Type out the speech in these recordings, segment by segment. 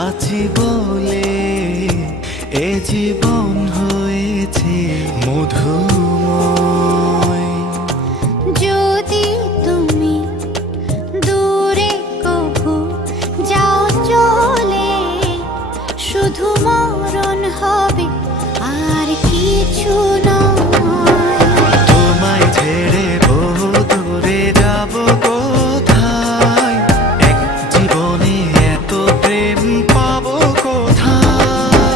আছি বলে এ জীবন হয়েছে মধুময়। যদি তুমি দূরে কবু যাও চলে, শুধু মরণ হবে আর কিছু নয়। তোমায় ছেড়ে বহু দূরে যাব কোথায়, এক জীবনে এত প্রেম পাবো কোথায়।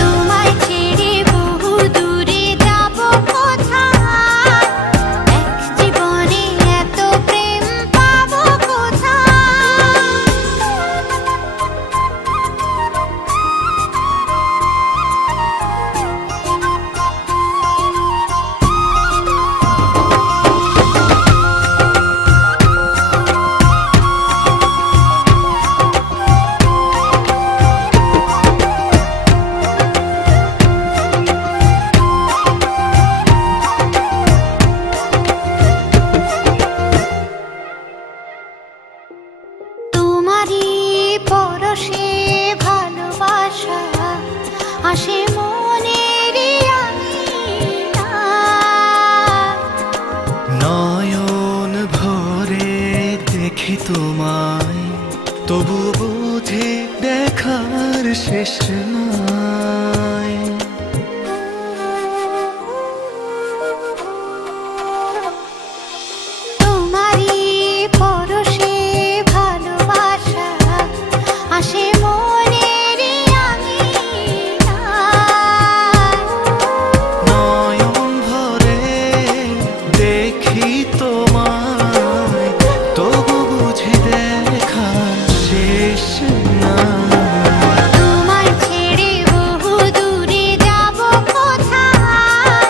তোমায় ছেড়ে বহু দূরে যাব কোথায়, এক জীবনে এত প্রেম পাবো কোথায়। তোমারই পরশে ভালোবাসা আসে মনের নয়ন ভরে দেখি তোমায়, তবু বুঝি দেখার শেষ নাই। তোমারই পরশে ভালোবাসা আসে মনের নয়ন ভরে দেখি তোমায়, তবু বুঝি দেখার শেষ নাই। তোমায় ছেড়ে বহু দূরে যাব কোথায়,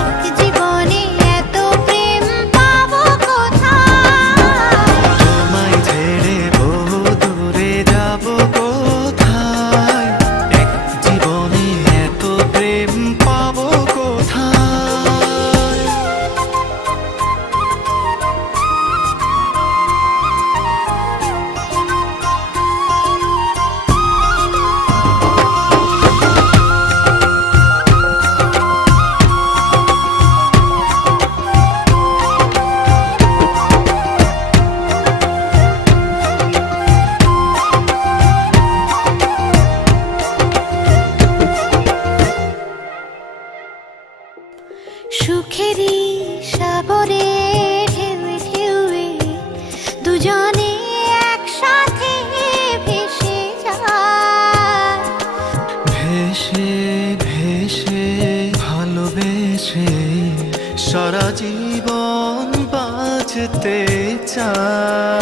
এক জীবনে এত প্রেম পাবো কোথায়। তোমায় ছেড়ে বহু দূরে যাব কোথায়, এক জীবনে এত প্রেম পাবো কোথায়। সুখেরই সাগরে ঢেউয়ে ঢেউয়ে দুজনে একসাথে ভেসে যায়। ভেসে ভেসে ভালোবেসে সারা জীবন বাঁচতে চায়।